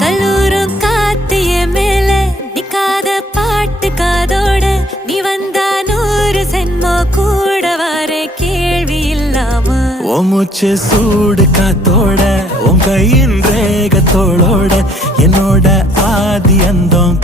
கல்லூரும் காத்திய மேல நிக்காத பாட்டு காதோட நீ வந்தா 100 சென்மோ கூட வர கேள்வி இல்லாம மூச்சு சூடு காத்தோட உன் கையின் ரேகத்தோளோட என்னோட ஆதி அந்தம்